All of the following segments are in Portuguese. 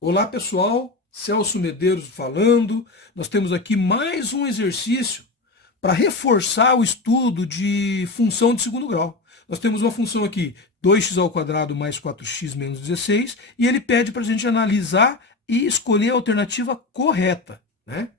Olá pessoal, Celso Medeiros falando. Nós temos aqui mais um exercício para reforçar o estudo de função de segundo grau. Nós temos uma função aqui, 2x² mais 4x menos 16, e ele pede para a gente analisar e escolher a alternativa correta, né?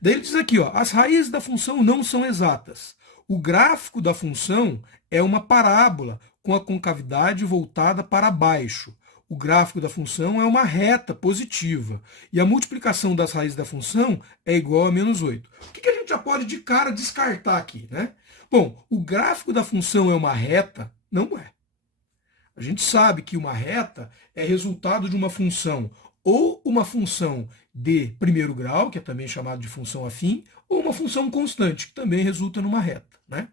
Daí ele diz aqui, ó, as raízes da função não são exatas. O gráfico da função é uma parábola com a concavidade voltada para baixo. O gráfico da função é uma reta positiva. E a multiplicação das raízes da função é igual a menos 8. O que a gente já pode de cara descartar aqui, né? Bom, o gráfico da função é uma reta? Não é. A gente sabe que uma reta é resultado de uma função, ou uma função de primeiro grau, que é também chamado de função afim, ou uma função constante, que também resulta numa reta, né?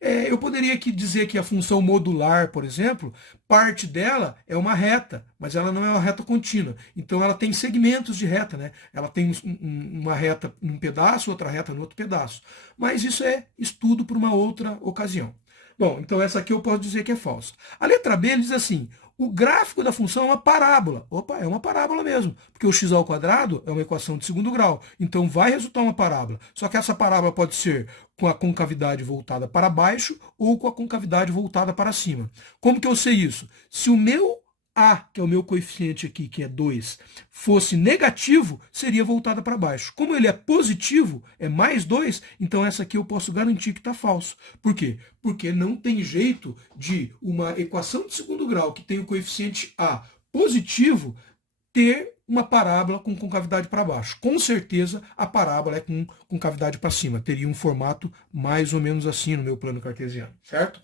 Eu poderia aqui dizer que a função modular, por exemplo, parte dela é uma reta, mas ela não é uma reta contínua. Então ela tem segmentos de reta, né? Ela tem uma reta num pedaço, outra reta no outro pedaço. Mas isso é estudo para uma outra ocasião. Bom, então essa aqui eu posso dizer que é falsa. A letra B ele diz assim, o gráfico da função é uma parábola. Opa, é uma parábola mesmo, porque o x² é uma equação de segundo grau, então vai resultar uma parábola. Só que essa parábola pode ser com a concavidade voltada para baixo ou com a concavidade voltada para cima. Como que eu sei isso? Se o meu a, que é o meu coeficiente aqui, que é 2, fosse negativo, seria voltada para baixo. Como ele é positivo, é mais 2, então essa aqui eu posso garantir que está falso. Por quê? Porque não tem jeito de uma equação de segundo grau que tem o coeficiente a positivo ter uma parábola com concavidade para baixo. Com certeza a parábola é com concavidade para cima. Teria um formato mais ou menos assim no meu plano cartesiano, certo?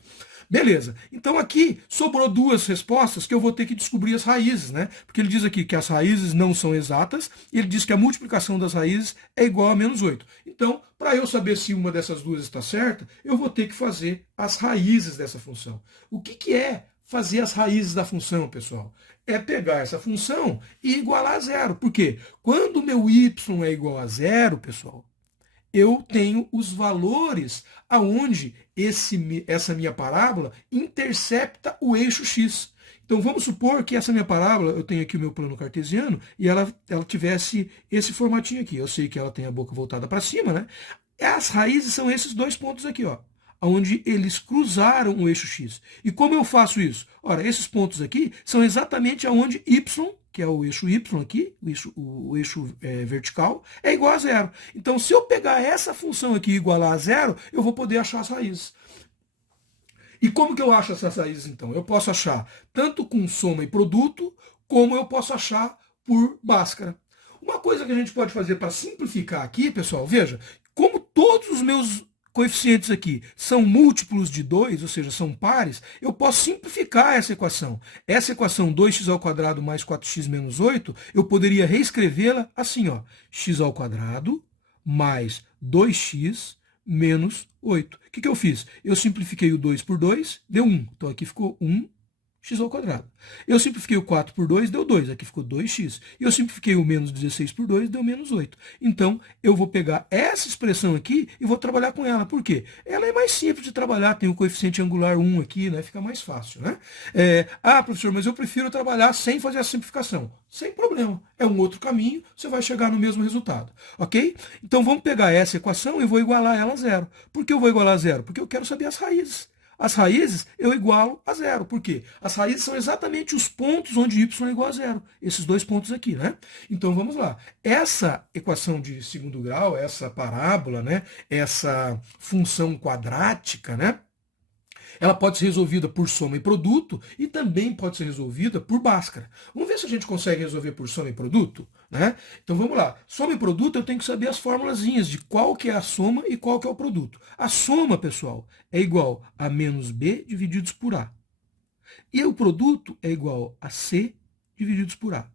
Beleza, então aqui sobrou duas respostas que eu vou ter que descobrir as raízes, né? Porque ele diz aqui que as raízes não são exatas, e ele diz que a multiplicação das raízes é igual a menos 8. Então, para eu saber se uma dessas duas está certa, eu vou ter que fazer as raízes dessa função. O que é fazer as raízes da função, pessoal? É pegar essa função e igualar a zero. Por quê? Quando o meu y é igual a zero, pessoal, eu tenho os valores aonde essa minha parábola intercepta o eixo x. Então vamos supor que essa minha parábola, eu tenho aqui o meu plano cartesiano, e ela tivesse esse formatinho aqui. Eu sei que ela tem a boca voltada para cima, né? As raízes são esses dois pontos aqui, ó, onde eles cruzaram o eixo x. E como eu faço isso? Ora, esses pontos aqui são exatamente aonde y, que é o eixo y aqui, o eixo vertical, é igual a zero. Então, se eu pegar essa função aqui e igualar a zero, eu vou poder achar as raízes. E como que eu acho essas raízes, então? Eu posso achar tanto com soma e produto, como eu posso achar por Bhaskara. Uma coisa que a gente pode fazer para simplificar aqui, pessoal, veja, como todos os meus coeficientes aqui são múltiplos de 2, ou seja, são pares, eu posso simplificar essa equação. Essa equação 2x² mais 4x menos 8, eu poderia reescrevê-la assim, ó, x² mais 2x menos 8. O que eu fiz? Eu simplifiquei o 2 por 2, deu 1. Então aqui ficou 1x². Eu simplifiquei o 4 por 2, deu 2. Aqui ficou 2x. E eu simplifiquei o menos 16 por 2, deu menos 8. Então, eu vou pegar essa expressão aqui e vou trabalhar com ela. Por quê? Ela é mais simples de trabalhar, tem o coeficiente angular 1 aqui, né? Fica mais fácil, né? Professor, mas eu prefiro trabalhar sem fazer a simplificação. Sem problema. É um outro caminho, você vai chegar no mesmo resultado. Ok? Então, vamos pegar essa equação e vou igualar ela a zero. Por que eu vou igualar a zero? Porque eu quero saber as raízes. As raízes eu igualo a zero. Por quê? As raízes são exatamente os pontos onde y é igual a zero. Esses dois pontos aqui, né? Então vamos lá. Essa equação de segundo grau, essa parábola, né? Essa função quadrática, né? Ela pode ser resolvida por soma e produto e também pode ser resolvida por Bhaskara. Vamos ver se a gente consegue resolver por soma e produto, né? Então vamos lá. Soma e produto eu tenho que saber as formulazinhas de qual que é a soma e qual que é o produto. A soma, pessoal, é igual a menos b divididos por a. E o produto é igual a c divididos por a.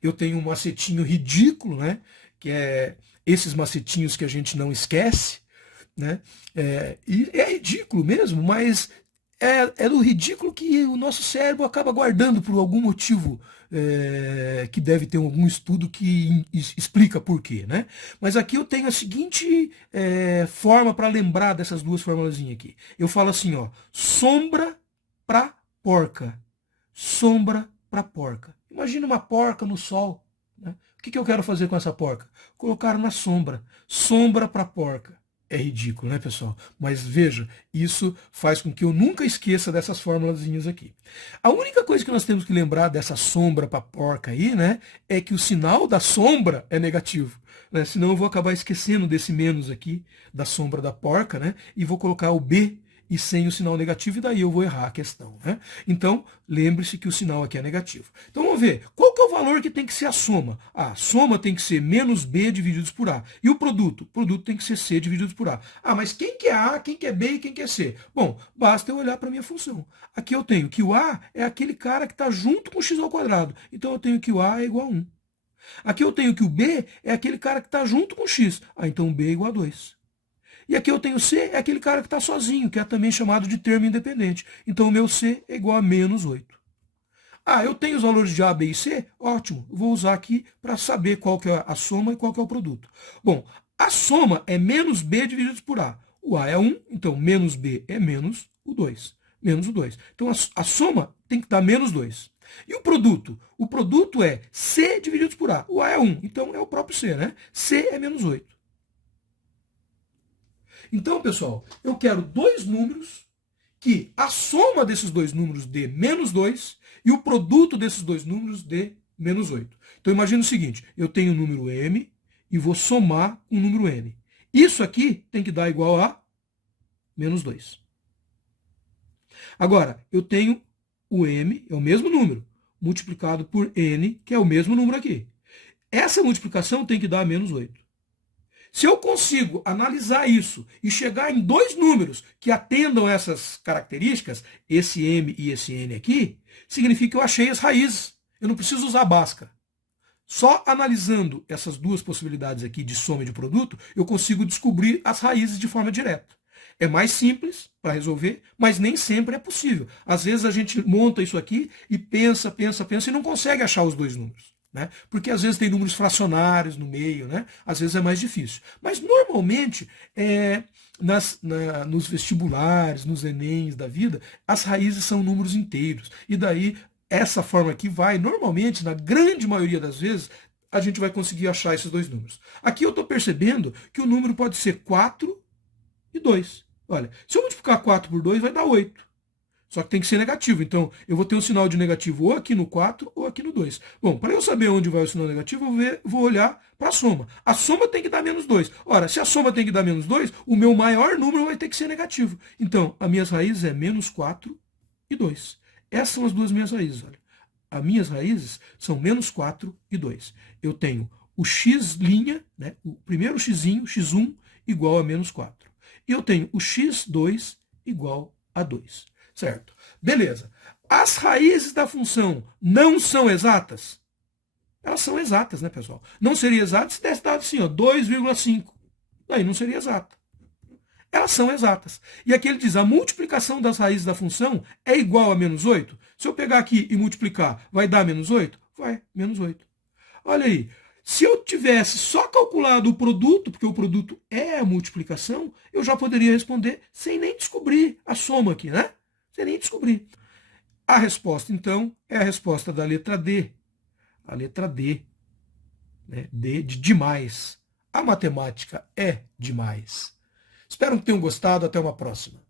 Eu tenho um macetinho ridículo, né? Que é esses macetinhos que a gente não esquece, né? E é ridículo mesmo, mas é do ridículo que o nosso cérebro acaba guardando por algum motivo, que deve ter algum estudo que explica por quê, né? Mas aqui eu tenho a seguinte forma para lembrar dessas duas formulazinhas aqui. Eu falo assim, ó, sombra para porca, sombra para porca. Imagina uma porca no sol, né? O que eu quero fazer com essa porca? Colocar na sombra. Sombra para porca. É ridículo, né, pessoal? Mas veja, isso faz com que eu nunca esqueça dessas formulazinhas aqui. A única coisa que nós temos que lembrar dessa sombra para porca aí, né, é que o sinal da sombra é negativo, né? Senão eu vou acabar esquecendo desse menos aqui, da sombra da porca, né? E vou colocar o B e sem o sinal negativo, e daí eu vou errar a questão, né? Então, lembre-se que o sinal aqui é negativo. Então, vamos ver. Qual que é o valor que tem que ser a soma? A soma tem que ser menos B divididos por A. E o produto? O produto tem que ser C divididos por A. Ah, mas quem que é A, quem que é B e quem que é C? Bom, basta eu olhar para a minha função. Aqui eu tenho que o A é aquele cara que está junto com o x ao quadrado. Então, eu tenho que o A é igual a 1. Aqui eu tenho que o B é aquele cara que está junto com o x. Ah, então o B é igual a 2. E aqui eu tenho C, é aquele cara que está sozinho, que é também chamado de termo independente. Então o meu C é igual a menos 8. Ah, eu tenho os valores de A, B e C? Ótimo, eu vou usar aqui para saber qual que é a soma e qual que é o produto. Bom, a soma é menos B dividido por A. O A é 1, então menos B é menos o 2. Menos o 2. Então a soma tem que dar menos 2. E o produto? O produto é C dividido por A. O A é 1, então é o próprio C, né? C é menos 8. Então, pessoal, eu quero dois números que a soma desses dois números dê menos 2 e o produto desses dois números dê menos 8. Então, imagina o seguinte, eu tenho o número m e vou somar com o número n. Isso aqui tem que dar igual a menos 2. Agora, eu tenho o m, é o mesmo número, multiplicado por n, que é o mesmo número aqui. Essa multiplicação tem que dar menos 8. Se eu consigo analisar isso e chegar em dois números que atendam essas características, esse m e esse n aqui, significa que eu achei as raízes. Eu não preciso usar Bhaskara. Só analisando essas duas possibilidades aqui de soma e de produto, eu consigo descobrir as raízes de forma direta. É mais simples para resolver, mas nem sempre é possível. Às vezes a gente monta isso aqui e pensa e não consegue achar os dois números. Né? Porque às vezes tem números fracionários no meio, né? Às vezes é mais difícil. Mas normalmente, nos vestibulares, nos Enems da vida, as raízes são números inteiros. E daí, essa forma aqui vai, normalmente, na grande maioria das vezes, a gente vai conseguir achar esses dois números. Aqui eu estou percebendo que o número pode ser 4 e 2. Olha, se eu multiplicar 4 por 2, vai dar 8. Só que tem que ser negativo. Então, eu vou ter um sinal de negativo ou aqui no 4 ou aqui no 2. Bom, para eu saber onde vai o sinal negativo, eu vou olhar para a soma. A soma tem que dar menos 2. Ora, se a soma tem que dar menos 2, o meu maior número vai ter que ser negativo. Então, as minhas raízes é menos 4 e 2. Essas são as duas minhas raízes. Olha. As minhas raízes são menos 4 e 2. Eu tenho o x', né, o primeiro x'inho, x1, igual a menos 4. E eu tenho o x2 igual a 2. Certo? Beleza. As raízes da função não são exatas? Elas são exatas, né, pessoal? Não seria exata se desse dado assim, 2,5. Daí não seria exata. Elas são exatas. E aqui ele diz, a multiplicação das raízes da função é igual a menos 8? Se eu pegar aqui e multiplicar, vai dar menos 8? Vai, menos 8. Olha aí. Se eu tivesse só calculado o produto, porque o produto é a multiplicação, eu já poderia responder sem nem descobrir a soma aqui, né? Sem nem descobrir. A resposta, então, é a resposta da letra D. A letra D. Né? D de demais. A matemática é demais. Espero que tenham gostado. Até uma próxima.